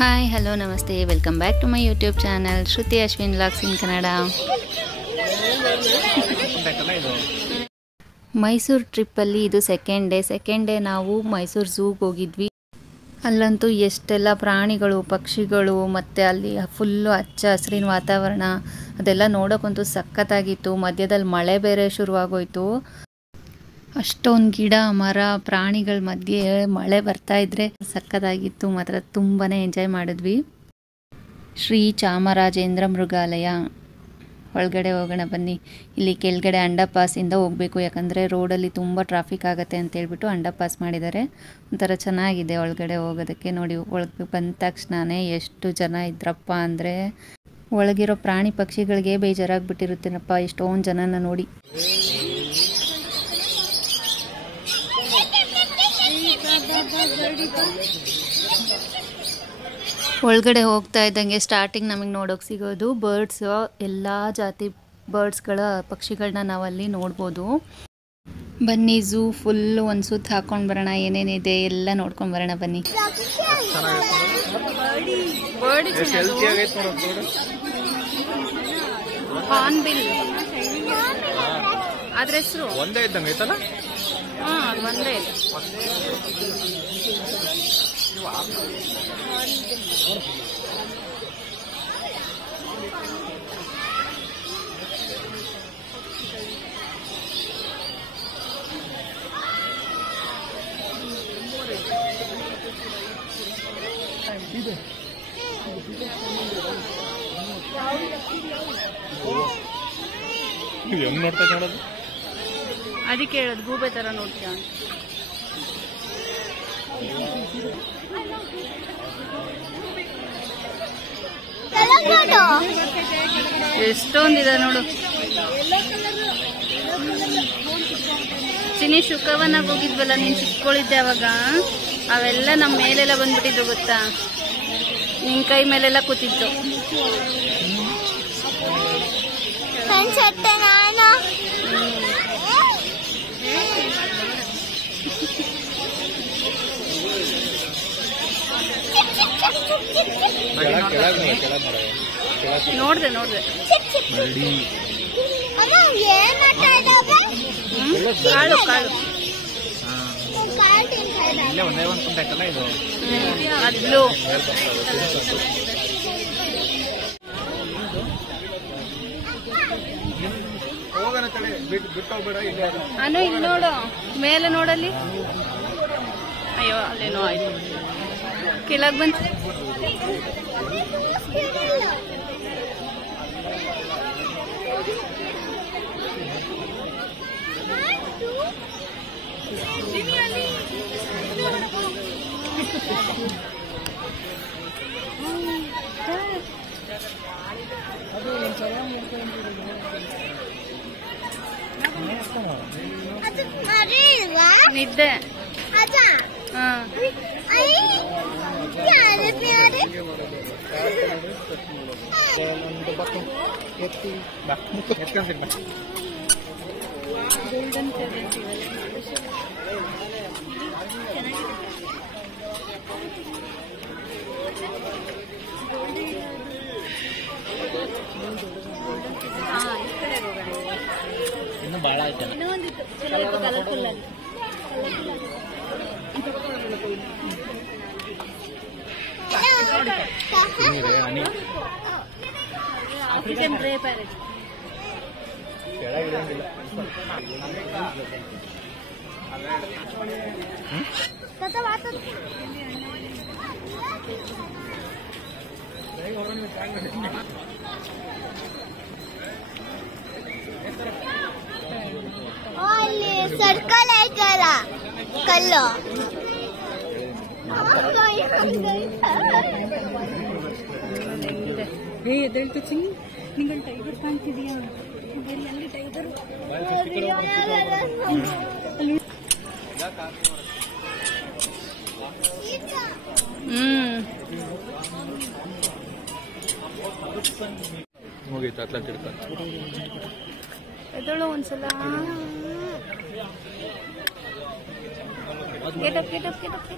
Hi hello ನಮಸ್ತೆ welcome back to my YouTube channel Shruti Ashwin vlogs in Kannada. Mysuru ಟ್ರಿಪ್ಪಲ್ಲಿ ಇದು second day ನಾವು ಮೈಸೂರು ಝೂಗೆ ಹೋಗಿದ್ವಿ. ಅಲ್ಲಂತೂ ಎಷ್ಟೆಲ್ಲ ಪ್ರಾಣಿಗಳು ಪಕ್ಷಿಗಳು ಮತ್ತು ಅಲ್ಲಿ ಫುಲ್ಲು ಹಚ್ಚ ಹಸಿರಿನ ವಾತಾವರಣ ಅದೆಲ್ಲ ನೋಡೋಕ್ಕಂತೂ ಸಖತ್ತಾಗಿತ್ತು. ಮಧ್ಯದಲ್ಲಿ ಮಳೆ ಬೇರೆ ಶುರುವಾಗೋಯ್ತು. ಅಷ್ಟೊಂದು ಗಿಡ ಮರ ಪ್ರಾಣಿಗಳ ಮಧ್ಯೆ ಮಳೆ ಬರ್ತಾ ಇದ್ರೆ ಸಖತ್ತಾಗಿತ್ತು. ಮಾತ್ರ ತುಂಬಾ ಎಂಜಾಯ್ ಮಾಡಿದ್ವಿ. ಶ್ರೀ ಚಾಮರಾಜೇಂದ್ರ ಮೃಗಾಲಯ ಒಳಗಡೆ ಹೋಗೋಣ ಬನ್ನಿ. ಇಲ್ಲಿ ಕೆಳಗಡೆ ಅಂಡರ್ ಪಾಸಿಂದ ಹೋಗಬೇಕು, ಯಾಕಂದರೆ ರೋಡಲ್ಲಿ ತುಂಬ ಟ್ರಾಫಿಕ್ ಆಗುತ್ತೆ ಅಂತ ಹೇಳ್ಬಿಟ್ಟು ಅಂಡರ್ ಪಾಸ್ ಮಾಡಿದ್ದಾರೆ. ಒಂಥರ ಚೆನ್ನಾಗಿದೆ ಒಳಗಡೆ ಹೋಗೋದಕ್ಕೆ. ನೋಡಿ, ಒಳಗೆ ಬಂದ ತಕ್ಷಣವೇ ಎಷ್ಟು ಜನ ಇದ್ರಪ್ಪ ಅಂದರೆ ಒಳಗಿರೋ ಪ್ರಾಣಿ ಪಕ್ಷಿಗಳಿಗೆ ಬೇಜಾರಾಗ್ಬಿಟ್ಟಿರುತ್ತೇನಪ್ಪ ಎಷ್ಟೊಂದು ಜನನ ನೋಡಿ. ಒಳಗಡೆ ಹೋಗ್ತಾ ಇದ್ದಂಗೆ ಸ್ಟಾರ್ಟಿಂಗ್ ನಮಗೆ ನೋಡೋಕೆ ಸಿಗೋದು ಬರ್ಡ್ಸ್. ಎಲ್ಲ ಜಾತಿ ಬರ್ಡ್ಸ್ಗಳ ಪಕ್ಷಿಗಳನ್ನ ನಾವಲ್ಲಿ ನೋಡ್ಬೋದು. ಬನ್ನಿ, ಝೂ ಫುಲ್ಲು ಒಂದು ಸುತ್ತ ಹಾಕೊಂಡು ಬರೋಣ. ಏನೇನಿದೆ ಎಲ್ಲ ನೋಡ್ಕೊಂಡು ಬರೋಣ ಬನ್ನಿ. ಹಾರ್ನ್ಬಿಲ್ ಅದ್ರ ಹೆಸರು ಒಂದೇ ಇದ್ದಂಗೆ ಐತಲ್ಲ. ಅದು ಒಂದೇ ಇದೆ. ಅದಕ್ಕೆ ಹೇಳೋದು ಗೂಬೆ ತರ ನೋಡ್ತೀಯ. ಎಷ್ಟೊಂದಿದೆ ನೋಡು. ಚಿನಿ ಶುಕವನಾಗ ಹೋಗಿದ್ವಲ್ಲ ನೀನ್ ಚಿಕ್ಕೊಳ್ಳಿದ್ದೆ ಅವಾಗ, ಅವೆಲ್ಲ ನಮ್ಮ ಮೇಲೆಲ್ಲ ಬಂದ್ಬಿಟ್ಟಿದ್ದು ಗೊತ್ತಾ. ನಿನ್ ಕೈ ಮೇಲೆಲ್ಲ ಕೂತಿತ್ತು. ನೋಡ್ದೆ ಕಾಳು ಕಾಳು ಅದ್ಲು. ಅನು ಇಲ್ಲಿ ನೋಡು, ಮೇಲೆ ನೋಡಲ್ಲಿ. ಅಯ್ಯೋ ಅಲ್ಲೇನೋ ಆಯ್ತು, ಕೆಳಗ್ ಬಂತು. ನಿದ್ದೆ. ಇನ್ನು ಬಾಳ ಆಯ್ತಲ್ಲ. ಕಲರ್ಫುಲ್ ಅಲ್ಲಿ ಆಫ್ರಿಕನ್ ಗ್ರೇ ಪ್ಯಾರೆಟ್. ಸರ್ಕಲ್ ಐತಲ್ಲ ಕಲ್ಲು. ಎದ್ದೇಳ್ತು ಚಿಂಗ್, ನಿಂಗೊಂದು ಟೈಗರ್ ಕಾಣ್ತಿದೀಯಾ? ಅಲ್ಲಿ ಟೈಗರ್. ಮುಗೀತು ಅತ್ಲ ತಿರ್ಕೊಂಡು ಎದಳು ಒಂದ್ಸಲ. Getup getup getup.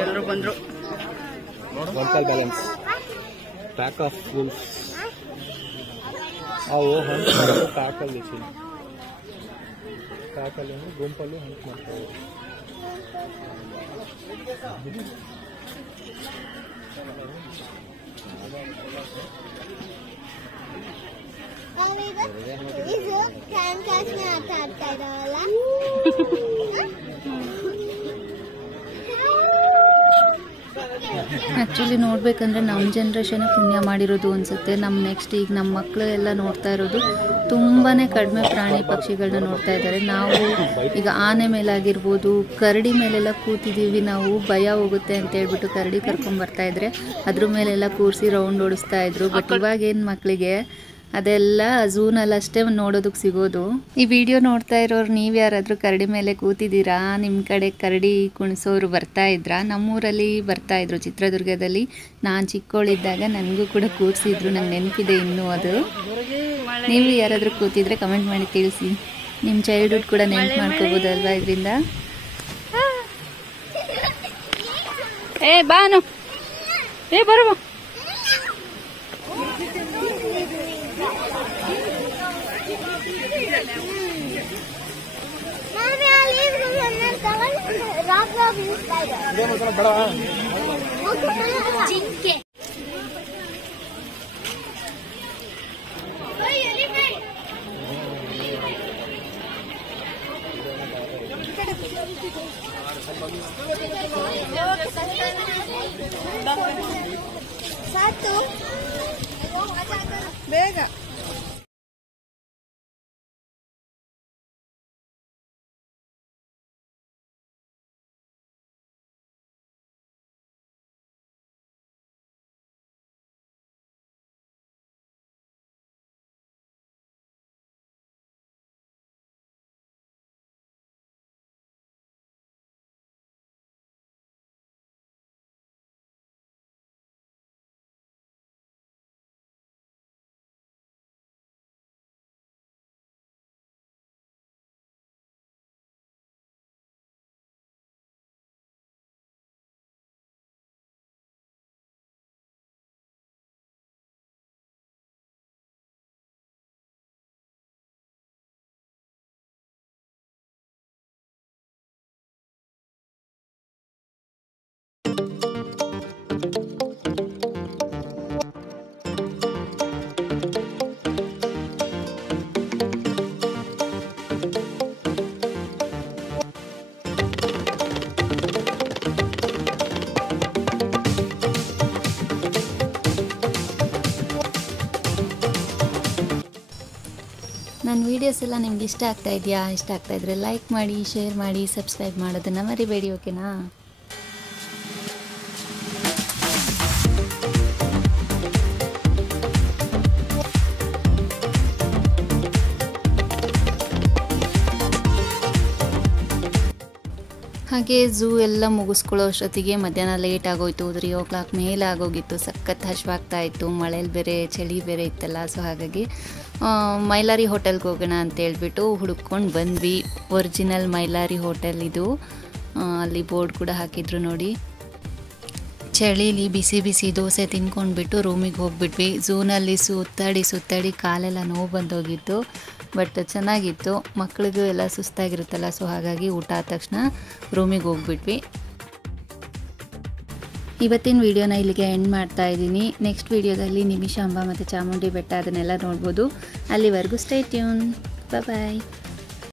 ಎಲ್ಲರೂ ಬಂದ್ರು. ವರ್ಕಲ್ ಬ್ಯಾಲೆನ್ಸ್ ಪ್ಯಾಕ್ ಆಫ್ ಫುಲ್ಸ್ ಅವು ಹಂಟ್ ಮಾಡೋದು ಪ್ಯಾಕಲ್ಲಿ ಪ್ಯಾಕಲ್ಲಿ ಗುಂಪಲ್ಲಿ ಹಂಟ್ ಮಾಡ್ತಾರೆ. ಇದು ಕ್ಯಾನ್ ಕ್ಯಾಚ್ ಆಟ ಆಡ್ತಾ ಇದ್ದಾವಲ್ಲ. ಆ್ಯಕ್ಚುಲಿ ನೋಡ್ಬೇಕಂದ್ರೆ ನಮ್ಮ ಜನ್ರೇಷನ್ ಪುಣ್ಯ ಮಾಡಿರೋದು ಅನಿಸುತ್ತೆ. ನಮ್ಮ ನೆಕ್ಸ್ಟ್ ಈಗ ನಮ್ಮ ಮಕ್ಕಳು ಎಲ್ಲ ನೋಡ್ತಾ ಇರೋದು ತುಂಬಾ ಕಡಿಮೆ ಪ್ರಾಣಿ ಪಕ್ಷಿಗಳನ್ನ ನೋಡ್ತಾ ಇದ್ದಾರೆ. ನಾವು ಈಗ ಆನೆ ಮೇಲಾಗಿರ್ಬೋದು, ಕರಡಿ ಮೇಲೆಲ್ಲ ಕೂತಿದ್ದೀವಿ, ನಾವು ಭಯ ಹೋಗುತ್ತೆ ಅಂತ ಹೇಳ್ಬಿಟ್ಟು ಕರಡಿ ಕರ್ಕೊಂಬರ್ತಾ ಇದ್ರೆ ಅದ್ರ ಮೇಲೆಲ್ಲ ಕೂರಿಸಿ ರೌಂಡ್ ಓಡಿಸ್ತಾ ಇದ್ರು. ಬಟ್ ಇವಾಗ ಏನು ಮಕ್ಕಳಿಗೆ ಅದೆಲ್ಲ ಝೂನಲ್ಲಿ ಅಷ್ಟೇ ನೋಡೋದಕ್ಕೆ ಸಿಗೋದು. ಈ ವಿಡಿಯೋ ನೋಡ್ತಾ ಇರೋರು ನೀವು ಯಾರಾದರೂ ಕರಡಿ ಮೇಲೆ ಕೂತಿದ್ದೀರಾ? ನಿಮ್ಮ ಕಡೆ ಕರಡಿ ಕುಣಿಸೋರು ಬರ್ತಾ ಇದ್ರಾ? ನಮ್ಮೂರಲ್ಲಿ ಬರ್ತಾ ಇದ್ರು ಚಿತ್ರದುರ್ಗದಲ್ಲಿ. ನಾನು ಚಿಕ್ಕವಳಿದ್ದಾಗ ನನಗೂ ಕೂಡ ಕೂರಿಸಿದ್ರು, ನಂಗೆ ನೆನಪಿದೆ ಇನ್ನೂ ಅದು. ನೀವು ಯಾರಾದರೂ ಕೂತಿದ್ರೆ ಕಮೆಂಟ್ ಮಾಡಿ ತಿಳಿಸಿ. ನಿಮ್ಮ ಚೈಲ್ಡ್ಹುಡ್ ಕೂಡ ನೆನಪು ಮಾಡ್ಕೋಬೋದಲ್ವಾ ಇದರಿಂದ. ಏ ಬಾನು, ಏ ಬರುವ Mommy, I'll leave the rock spider. ಜಿಂಕೆ. ಸಾಕು ಬೇಗ. ನನ್ನ ವೀಡಿಯೋಸ್ ಎಲ್ಲ ನಿಮ್ಗೆ ಇಷ್ಟ ಆಗ್ತಾ ಇದೆಯಾ? ಇಷ್ಟ ಆಗ್ತಾ ಇದ್ರೆ ಲೈಕ್ ಮಾಡಿ, ಶೇರ್ ಮಾಡಿ, ಸಬ್ಸ್ಕ್ರೈಬ್ ಮಾಡೋದನ್ನು ಮರಿಬೇಡಿ, ಓಕೆನಾ? ಹಾಗೆ ಝೂ ಎಲ್ಲ ಮುಗಿಸ್ಕೊಳ್ಳೋ ಅಷ್ಟೊತ್ತಿಗೆ ಮಧ್ಯಾಹ್ನ ಲೇಟ್ ಆಗೋಯ್ತು. 3 o'clock ಮೇಲೆ ಆಗೋಗಿತ್ತು. ಸಖತ್ ಹಶ್ವಾಗ್ತಾ ಇತ್ತು. ಮಳೇಲಿ ಬೇರೆ ಚಳಿ ಬೇರೆ ಇತ್ತಲ್ಲ. ಸೊ ಹಾಗಾಗಿ ಮೈಲಾರಿ ಹೋಟೆಲ್ಗೆ ಹೋಗೋಣ ಅಂತೇಳ್ಬಿಟ್ಟು ಹುಡುಕೊಂಡು ಬಂದ್ವಿ. ಒರಿಜಿನಲ್ ಮೈಲಾರಿ ಹೋಟೆಲ್ ಇದು. ಅಲ್ಲಿ ಬೋರ್ಡ್ ಕೂಡ ಹಾಕಿದ್ರು ನೋಡಿ. ಚಳಿಲಿ ಬಿಸಿ ಬಿಸಿ ದೋಸೆ ತಿನ್ಕೊಂಡ್ಬಿಟ್ಟು ರೂಮಿಗೆ ಹೋಗ್ಬಿಟ್ವಿ. ಝೂನಲ್ಲಿ ಸುತ್ತಾಡಿ ಕಾಲೆಲ್ಲ ನೋವು ಬಂದೋಗಿತ್ತು. ಬಟ್ ಚೆನ್ನಾಗಿತ್ತು. ಮಕ್ಕಳಿಗೂ ಎಲ್ಲ ಸುಸ್ತಾಗಿರುತ್ತಲ್ಲ. ಸೊ ಹಾಗಾಗಿ ಊಟ ಆದ ತಕ್ಷಣ ರೂಮಿಗೆ ಹೋಗ್ಬಿಟ್ವಿ. ಇವತ್ತಿನ ವಿಡಿಯೋನ ಇಲ್ಲಿಗೆ ಎಂಡ್ ಮಾಡ್ತಾ ಇದ್ದೀನಿ. ನೆಕ್ಸ್ಟ್ ವಿಡಿಯೋದಲ್ಲಿ ನಿಮಿಷಾಂಬ ಮತ್ತು ಚಾಮುಂಡಿ ಬೆಟ್ಟ ಅದನ್ನೆಲ್ಲ ನೋಡ್ಬೋದು. ಅಲ್ಲಿವರೆಗೂ ಸ್ಟೇ ಟ್ಯೂನ್. ಬಾಯ್.